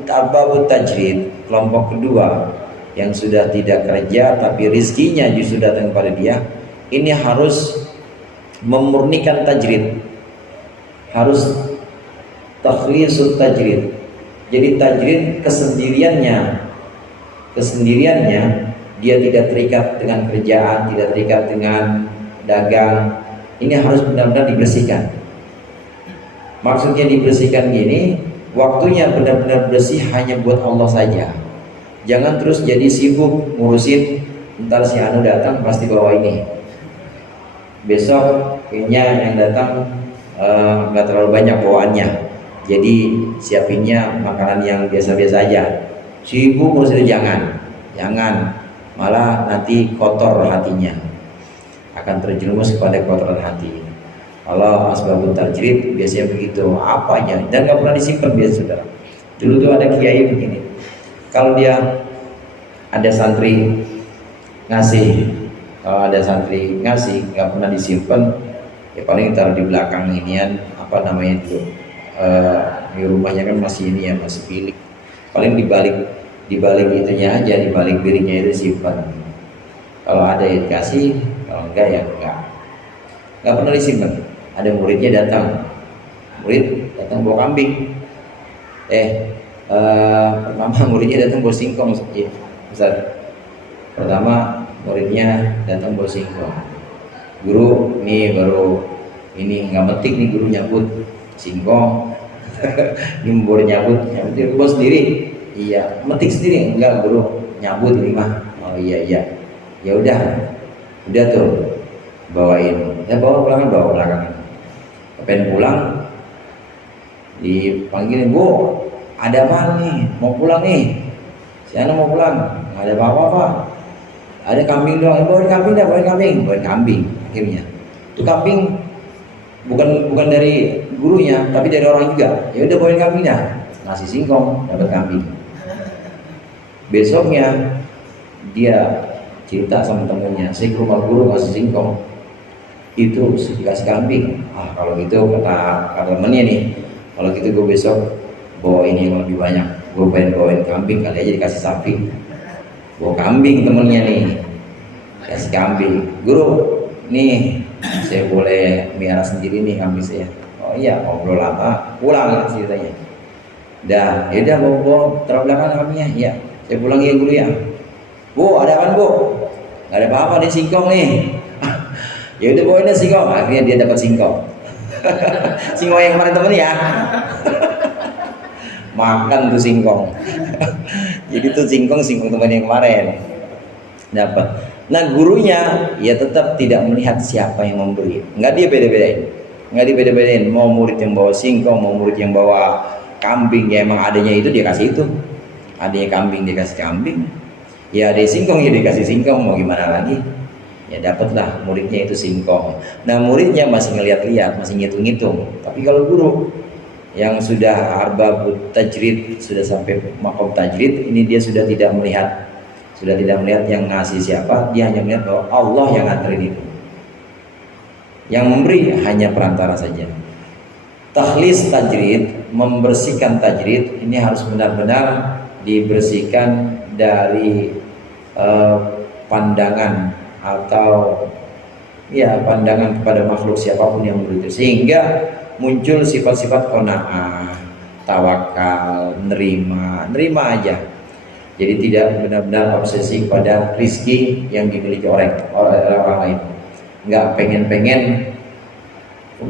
tajrid, kelompok kedua yang sudah tidak kerja tapi rizkinya justru datang kepada dia, ini harus memurnikan tajrid, harus takhlisut tajrid. Jadi tajrid kesendiriannya dia tidak terikat dengan kerjaan, tidak terikat dengan dagang. Ini harus benar-benar dibersihkan. Maksudnya dibersihkan gini, waktunya benar-benar bersih hanya buat Allah saja. Jangan terus jadi sibuk ngurusin, ntar si Anu datang pasti bawa ini, besok kayaknya yang datang nggak terlalu banyak bawaannya, jadi siapinnya makanan yang biasa-biasa aja. Sibuk ngurus itu jangan, malah nanti kotor hatinya, akan terjerumus kepada kotoran hati. Kalau asbabut tajrid biasanya begitu, apa aja dan nggak pernah disimpan biasa saudara. Dulu tuh ada kiai begini, kalau dia ada santri ngasih, kalau ada santri ngasih nggak pernah disimpan, ya paling taruh di belakang inian apa namanya itu, di rumahnya kan masih ini ya, masih bilik, paling dibalik itunya aja, dibalik piringnya itu simpan. Kalau ada ya dikasih, kalau enggak ya nggak pernah disimpan. Ada muridnya datang bawa kambing, pertama muridnya datang bawa singkong. Ustaz, pertama muridnya datang bawa singkong. Guru nih baru ini nggak metik nih, guru nyabut singkong. Ini baru nyabut dia bawa sendiri. Iya, metik sendiri enggak, guru nyabut ini mah. Oh iya ya udah tuh bawain, bawa belakangan. Pengen pulang dipanggilin, Bu, ada apa nih? Mau pulang nih, si Ana mau pulang, nggak ada apa-apa, ada kambing doang. Bawain kambing. Akhirnya itu kambing bukan dari gurunya tapi dari orang juga. Ya udah bawain kambingnya, ngasih singkong, dapat kambing. Besoknya dia cerita sama temennya, saya ke rumah guru ngasih singkong, itu dikasih kambing. Kalau gitu kata temennya nih, kalau gitu gue besok bawa ini yang lebih banyak, gue pengen bawain kambing, kali aja dikasih sapi. Bawa kambing temennya nih, kasih kambing. Guru nih saya boleh miara sendiri nih kambing saya. Oh iya, ngobrol lama, pulang ceritanya. Yaudah bawa taruh belakang kambingnya. Iya, saya pulang ya guru ya. Bu, ada apa Bu? Gak ada apa-apa nih, singkong nih. Ya udah bawain singkong. Akhirnya dia dapat singkong. Singkong yang kemarin temen ya. Makan tuh singkong. Jadi tuh singkong temen yang kemarin dapat. Nah gurunya ya tetap tidak melihat siapa yang memberi. Nggak dia beda-bedain. Mau murid yang bawa singkong, mau murid yang bawa kambing, ya emang adanya itu dia kasih itu. Adanya kambing dia kasih kambing. Ya ada singkong ya dikasih singkong, mau gimana lagi? Ya dapatlah muridnya itu singkong. Nah muridnya masih ngeliat-liat, masih ngitung-ngitung. Tapi kalau guru yang sudah arbabut tajrid, sudah sampai makom tajrid, ini dia sudah tidak melihat yang ngasih siapa, dia hanya melihat bahwa Allah yang nganterin itu. Yang memberi hanya perantara saja. Takhlis tajrid, membersihkan tajrid, ini harus benar-benar dibersihkan dari pandangan atau ya pandangan kepada makhluk siapapun yang begitu, sehingga muncul sifat-sifat qanaah, tawakal, nerima aja. Jadi tidak benar-benar obsesi pada rizki yang dimiliki oleh orang lain. Nggak pengen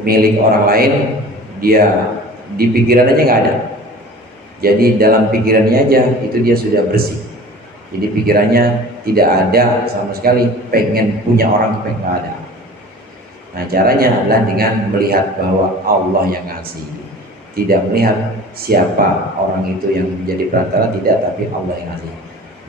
milik orang lain, dia di pikiran aja nggak ada. Jadi dalam pikirannya aja itu dia sudah bersih. Jadi pikirannya tidak ada sama sekali pengen punya orang, pengen nggak ada. Nah caranya adalah dengan melihat bahwa Allah yang ngasih, tidak melihat siapa orang itu yang menjadi perantara, tidak, tapi Allah yang ngasih.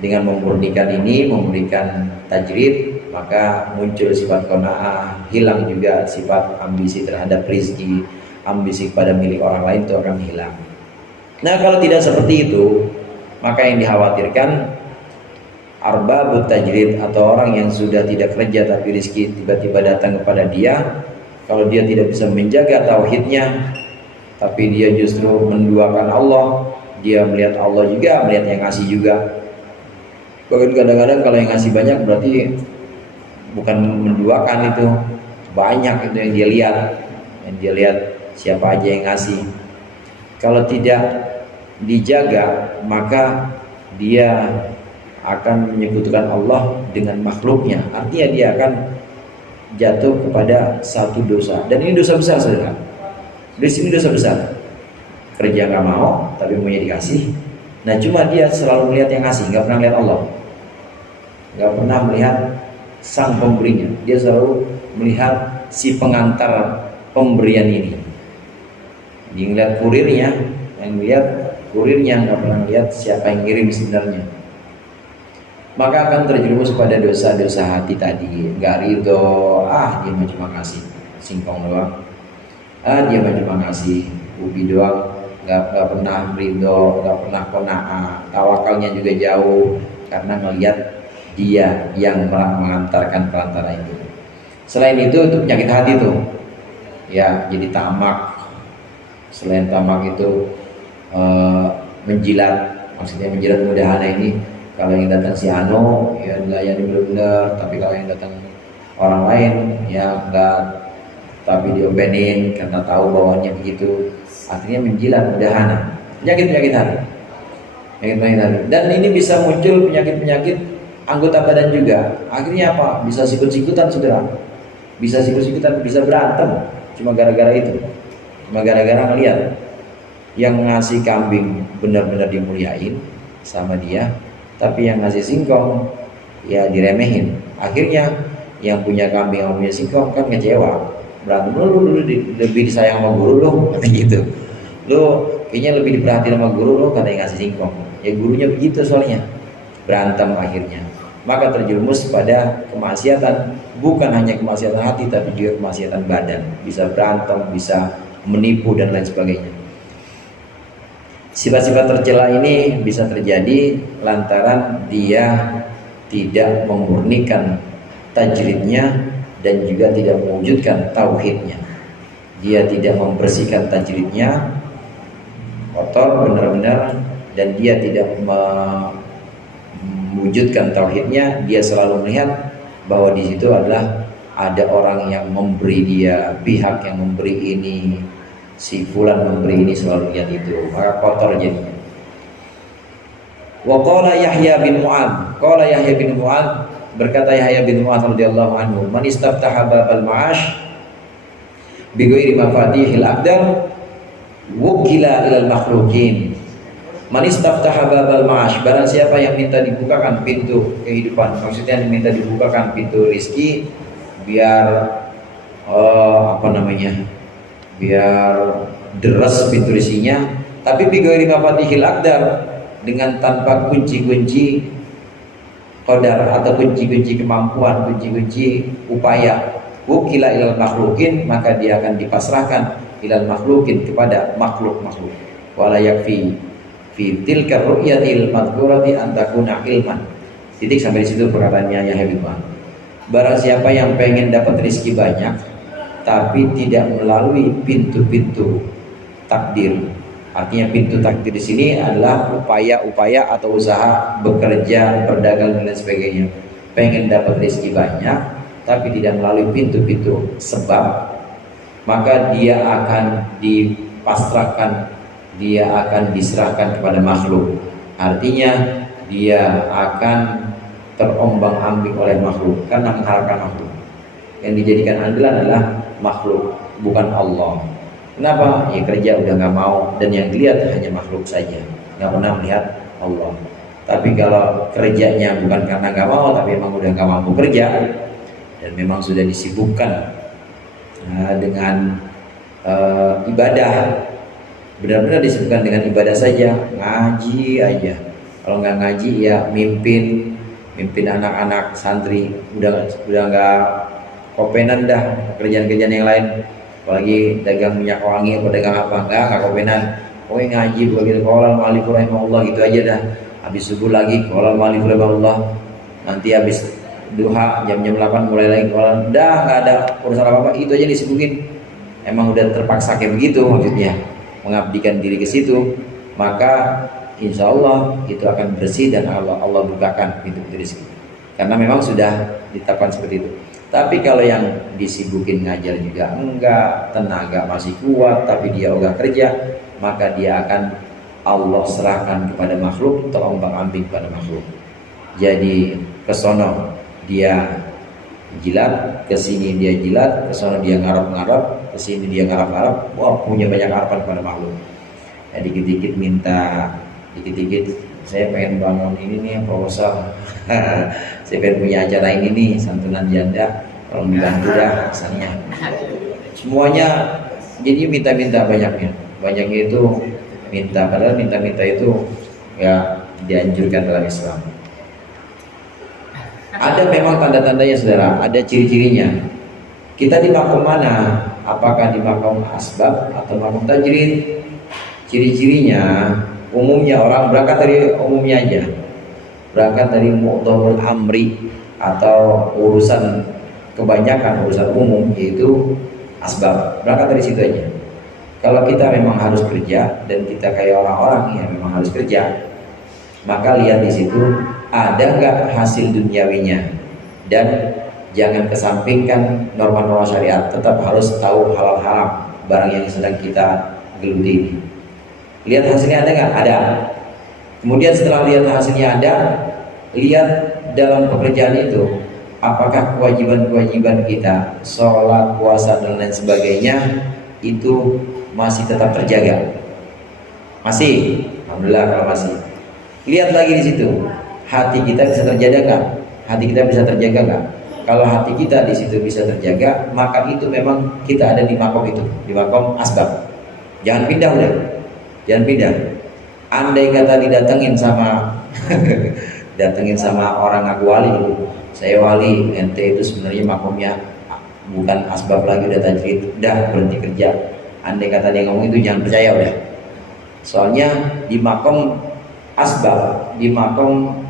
Dengan memurnikan ini, memberikan tajrid, maka muncul sifat qanaah, hilang juga sifat ambisi terhadap rezeki, ambisi pada milik orang lain itu akan hilang. Nah kalau tidak seperti itu, maka yang dikhawatirkan arbabut tajrid atau orang yang sudah tidak kerja tapi rezeki tiba-tiba datang kepada dia, kalau dia tidak bisa menjaga tauhidnya, tapi dia justru menduakan Allah. Dia melihat Allah juga, melihat yang ngasih juga. Bahkan kadang-kadang kalau yang ngasih banyak berarti bukan menduakan, itu banyak itu yang dia lihat. Yang dia lihat siapa aja yang ngasih. Kalau tidak dijaga, maka dia akan menyekutukan Allah dengan makhluknya. Artinya dia akan jatuh kepada satu dosa, dan ini dosa besar, saudara. Di sini dosa besar. Kerja nggak mau, tapi maunya dikasih. Nah, cuma dia selalu melihat yang ngasih, nggak pernah melihat Allah, nggak pernah melihat sang pemberinya. Dia selalu melihat si pengantar pemberian ini. Dia ngeliat kurirnya, yang lihat kurirnya, nggak pernah lihat siapa yang ngirim sebenarnya. Maka akan terjerumus pada dosa-dosa hati tadi. Nggak ridho, dia cuma ngasih singkong doang, dia cuma ngasih ubi doang, nggak pernah ridho, nggak pernah qanaah. Tawakalnya juga jauh karena melihat dia yang mengantarkan perantara itu. Selain itu penyakit hati tuh, ya jadi tamak. Selain tamak itu menjilat, maksudnya menjilat mudahana ini. Kalau yang datang si Ano ya dilayani benar-benar, tapi kalau yang datang orang lain ya enggak, tapi diobenin karena tahu bawahnya begitu. Artinya menjilat mudahana, penyakit-penyakit hati. Dan ini bisa muncul penyakit-penyakit anggota badan juga. Akhirnya apa? Bisa sikut-sikutan, saudara. Bisa sikut-sikutan, bisa berantem. Cuma gara-gara itu. Cuma gara-gara ngelihat yang ngasih kambing benar-benar dimuliain sama dia, tapi yang ngasih singkong ya diremehin. Akhirnya yang punya kambing, yang punya singkong kan ngecewa, berantem. Lu lebih disayang sama guru lu, gitu. Lu kayaknya lebih diperhatiin sama guru lu karena yang ngasih singkong. Ya gurunya begitu soalnya. Berantem akhirnya. Maka terjerumus pada kemaksiatan, bukan hanya kemaksiatan hati tapi juga kemaksiatan badan. Bisa berantem, bisa menipu dan lain sebagainya. Sifat-sifat tercela ini bisa terjadi lantaran dia tidak memurnikan tajridnya dan juga tidak mewujudkan tauhidnya. Dia tidak membersihkan tajridnya, kotor benar-benar, dan dia tidak mewujudkan tauhidnya. Dia selalu melihat bahwa di situ adalah ada orang yang memberi dia, pihak yang memberi ini, si fulan memberi ini, selalu lihat itu, maka kotor jadinya. Wa qala Yahya bin Mu'adz, qala Yahya bin Mu'adz, berkata Yahya bin Mu'adz radhiyallahu anhu, man istaftaha babal ma'ash bi ghairi mafatihil aqdar wukila ilal makhluqin. Man istaftaha babal ma'ash, barang siapa yang minta dibukakan pintu kehidupan, maksudnya minta dibukakan pintu rizki biar biar deras pintu rizkinya, tapi bighairi mafatihil aqdar, dengan tanpa kunci-kunci qadar atau kunci-kunci kemampuan, kunci-kunci upaya. Wukila ilal makhluqin, maka dia akan dipasrahkan ilal makhluqin, kepada makhluk-makhluk. Wala yakfi fi tilka ru'yatil madhkurati an takuna ilman. Titik sampai di situ perkataannya Yahya bin Mu'adz. Barang siapa yang pengen dapat rezeki banyak tapi tidak melalui pintu-pintu takdir. Artinya pintu takdir di sini adalah upaya-upaya atau usaha bekerja, berdagang dan lain sebagainya. Pengen dapat rezeki banyak tapi tidak melalui pintu-pintu sebab, maka dia akan dipasrahkan, dia akan diserahkan kepada makhluk. Artinya dia akan terombang-ambing oleh makhluk karena mengharapkan makhluk. Yang dijadikan andalan adalah makhluk, bukan Allah. Kenapa? Ya kerja udah nggak mau, dan yang dilihat hanya makhluk saja, nggak pernah melihat Allah. Tapi kalau kerjanya bukan karena nggak mau, tapi memang udah nggak mampu kerja dan memang sudah disibukkan dengan ibadah, benar-benar disibukkan dengan ibadah saja, ngaji aja. Kalau nggak ngaji ya mimpin anak-anak santri, udah nggak kopenan dah kerjaan-kerjaan yang lain, apalagi dagang minyak wangi atau dagang apa, nggak kopenan. Ngaji begitu, qala al-mu'allif rahimahullah, gitu aja dah. Habis subuh lagi qala al-mu'allif rahimahullah, nanti habis duha jam-jam 8 mulai lagi qala, dah nggak ada urusan apa-apa, itu aja disibukin. Emang udah terpaksa kayak begitu maksudnya. mengabdikan diri ke situ, maka insya Allah itu akan bersih dan Allah bukakan pintu-pintu rezeki. Karena memang sudah ditetapkan seperti itu. Tapi kalau yang disibukin ngajar juga enggak, tenaga masih kuat tapi dia udah kerja, maka dia akan Allah serahkan kepada makhluk, terombang-ambing kepada makhluk. Jadi kesono dia jilat, kesini dia jilat, kesono dia ngarap-ngarap, kesini dia ngarap-ngarap, wah punya banyak harapan kepada makhluk. Ya, dikit-dikit minta, dikit-dikit saya pengen bangun ini nih proposal. Saya pengen punya acara ini nih, santunan janda, tolong dibantu dah misalnya. Semuanya jadi minta-minta banyaknya itu minta, padahal minta-minta itu ya dianjurkan dalam Islam. Ada memang tanda-tandanya saudara, ada ciri-cirinya. Kita di makom mana? Apakah di makom asbab atau makom tajrid? Ciri-cirinya umumnya orang berangkat dari umumnya aja, berangkat dari mu'dhamul amri atau urusan kebanyakan urusan umum, yaitu asbab, berangkat dari situ aja. Kalau kita memang harus kerja dan kita kayak orang-orang yang memang harus kerja, maka lihat di situ ada nggak hasil duniawinya, dan jangan kesampingkan norma-norma syariat, tetap harus tahu halal haram barang yang sedang kita geluti ini. Lihat hasilnya ada nggak? Ada. Kemudian setelah lihat hasilnya ada, lihat dalam pekerjaan itu apakah kewajiban-kewajiban kita, sholat, puasa dan lain sebagainya itu masih tetap terjaga. Masih, alhamdulillah kalau masih. Lihat lagi di situ, hati kita bisa terjaga nggak? Hati kita bisa terjaga nggak? Kalau hati kita di situ bisa terjaga, maka itu memang kita ada di makom itu, di makom asbab. Jangan pindah udah. Jangan pindah. Andai kata didatengin sama datengin sama orang ngaku wali, saya wali, ente itu sebenarnya makomnya bukan asbab lagi, udah tajwid, udah berhenti kerja. Andai kata dia ngomong itu jangan percaya udah. Soalnya di makom asbab, di makom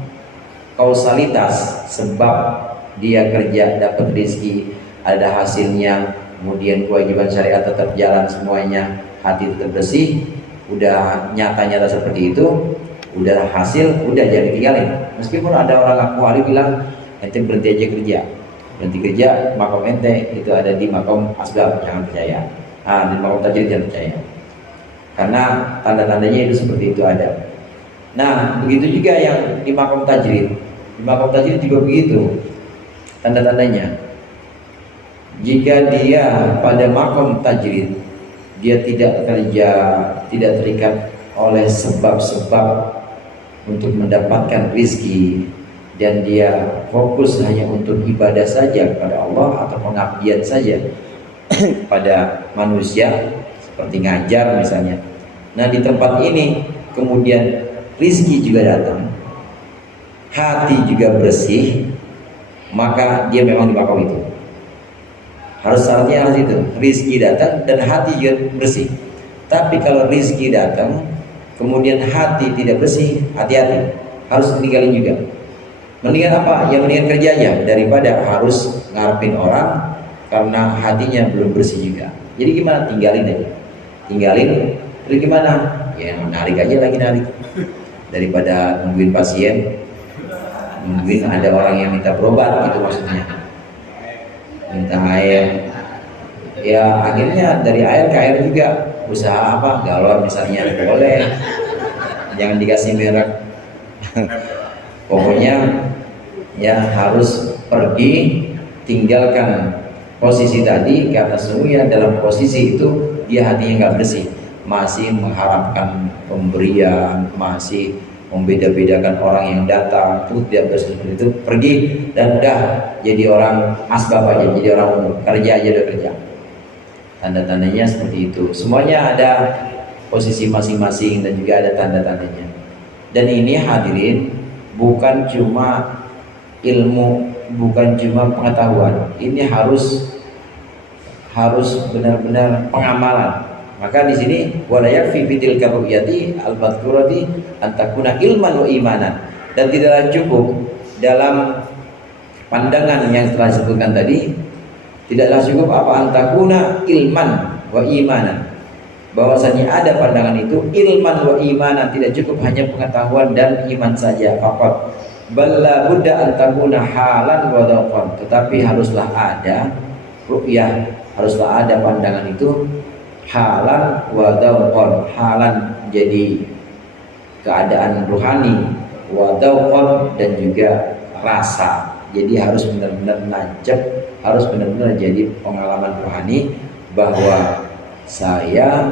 kausalitas, sebab dia kerja dapat rezeki, ada hasilnya, kemudian kewajiban syariat tetap jalan semuanya, hati tetap bersih, udah nyata-nyata seperti itu, udah hasil, udah jangan ditinggalin. Meskipun ada orang ngaku wali bilang ente berhenti aja kerja, berhenti kerja, makom ente itu ada di makom asbab, jangan percaya. Di makom tajrid jangan percaya, karena tanda-tandanya itu seperti itu ada. Nah begitu juga yang di makom tajrid, di makom tajrid juga begitu tanda-tandanya. Jika dia pada makom tajrid dia tidak kerja, tidak terikat oleh sebab-sebab untuk mendapatkan rizki, dan dia fokus hanya untuk ibadah saja kepada Allah atau pengabdian saja pada manusia seperti ngajar misalnya. Nah di tempat ini kemudian rizki juga datang, hati juga bersih, maka dia memang di makom itu. Harus syaratnya harus itu, rizki datang dan hati juga bersih. Tapi kalau rizki datang kemudian hati tidak bersih, hati-hati, harus tinggalin juga. Mendingan apa? Ya mendingan kerja aja daripada harus ngarepin orang karena hatinya belum bersih juga. Jadi gimana? Tinggalin aja, tinggalin. Terus gimana? Ya narik aja lagi, narik, daripada nungguin pasien, nungguin ada orang yang minta berobat gitu maksudnya, minta air. Ya akhirnya dari air ke air juga. Usaha apa? Galon misalnya boleh, jangan dikasih merek. Pokoknya ya harus pergi, tinggalkan posisi tadi, karena semuanya dalam posisi itu dia hatinya nggak bersih, masih mengharapkan pemberian, masih membeda-bedakan orang yang datang, itu tidak bersih seperti itu. Pergi dan udah jadi orang asbab aja, jadi orang umum, kerja aja udah kerja. Tanda-tandanya seperti itu. Semuanya ada posisi masing-masing dan juga ada tanda-tandanya. Dan ini hadirin bukan cuma ilmu, bukan cuma pengetahuan. Ini harus benar-benar pengamalan. Maka di sini wala yakfi fitil karuyati al-madhkurati antakuna ilman wa imanan. Dan tidaklah cukup dalam pandangan yang telah disebutkan tadi, tidaklah cukup apa antakuna ilman wa imanan. bahwasanya ada pandangan itu ilman wa imanan, tidak cukup hanya pengetahuan dan iman saja faqat, balla budda an takuna halan wa dhaqan, tetapi haruslah ada ru'yah, haruslah ada pandangan itu halan wa dhaqan, halan jadi keadaan rohani, wa dhaqan dan juga rasa, jadi harus benar-benar najab, harus benar-benar jadi pengalaman rohani bahwa saya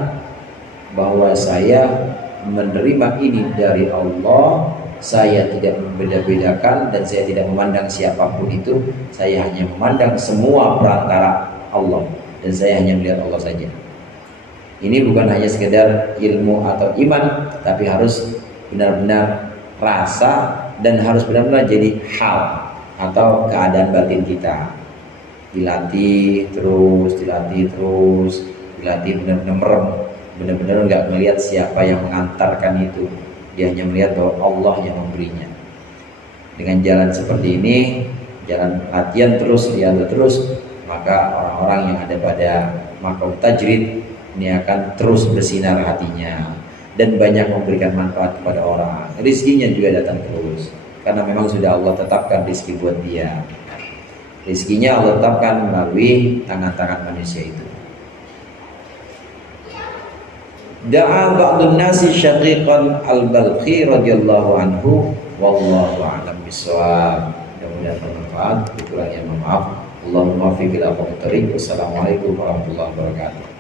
menerima ini dari Allah, saya tidak membeda-bedakan dan saya tidak memandang siapapun itu, saya hanya memandang semua perantara Allah dan saya hanya melihat Allah saja. Ini bukan hanya sekedar ilmu atau iman, tapi harus benar-benar rasa dan harus benar-benar jadi hal atau keadaan batin kita. Dilatih terus, dilatih benar-benar merem, benar-benar nggak melihat siapa yang mengantarkan itu, dia hanya melihat bahwa Allah yang memberinya. Dengan jalan seperti ini, jalan latihan terus, lihat terus, maka orang-orang yang ada pada makom tajrid ini akan terus bersinar hatinya dan banyak memberikan manfaat kepada orang. Rizkinya juga datang terus karena memang sudah Allah tetapkan rizki buat dia. Rizkinya Allah tetapkan melalui tangan-tangan manusia itu. Da'a ba'dun nasi syaqiqan al-Balkhi radhiyallahu anhu wallahu a'lam bishawab. Mudah-mudahan bermanfaat. Kurangnya maaf. Allahumma fi bil aqwam. Wassalamualaikum warahmatullahi wabarakatuh.